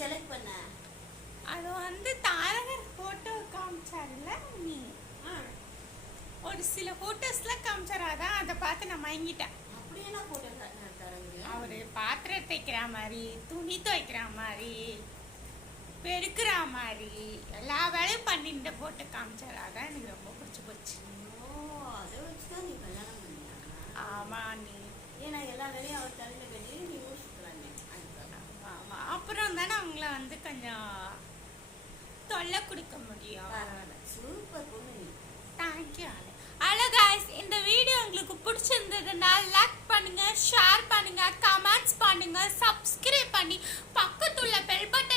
Select பண்ண? அது வந்து தாரகர் போட்டோ காமிச்சாருல நீ, ஒரு சில போட்டோஸ்லாம் காமிச்சாரு, அதான் அதை பார்த்து நான் மயங்கிட்டேன். அப்படி என்ன போட்டோ காட்டினார் தாரகர்? அவரு பாத்திரம் தைக்கிற மாதிரி, துணி துவைக்கிற மாதிரி, பெருக்கிற மாதிரி எல்லா வேலையும் பண்ணி இந்த போட்டோ காமிச்சாரு. அதான் எனக்கு ரொம்ப பிடிச்சி போச்சு. ஓ, அதை வச்சுதான் நீ கல்யாணம் பண்ணியா? ஆமா நீ, ஏன்னா எல்லா வேலையும் அவர் தலையில கட்டி நீ யோசிக்கிறாங்க. ஆமா, அப்புறம் தானே அவங்கள வந்து கொஞ்சம் தொல்லை கொடுக்க முடியும். சூப்பர் பொண்ணு நீ. தேங்க்யூ. ஹலோ காய்ஸ், இந்த வீடியோ உங்களுக்கு பிடிச்சிருந்ததுன்னா லைக் பண்ணுங்க, ஷேர் பண்ணுங்க, கமெண்ட்ஸ் பண்ணுங்க, சப்ஸ்கிரைப் பண்ணி பக்கத்துள்ள பெல் பட்டன்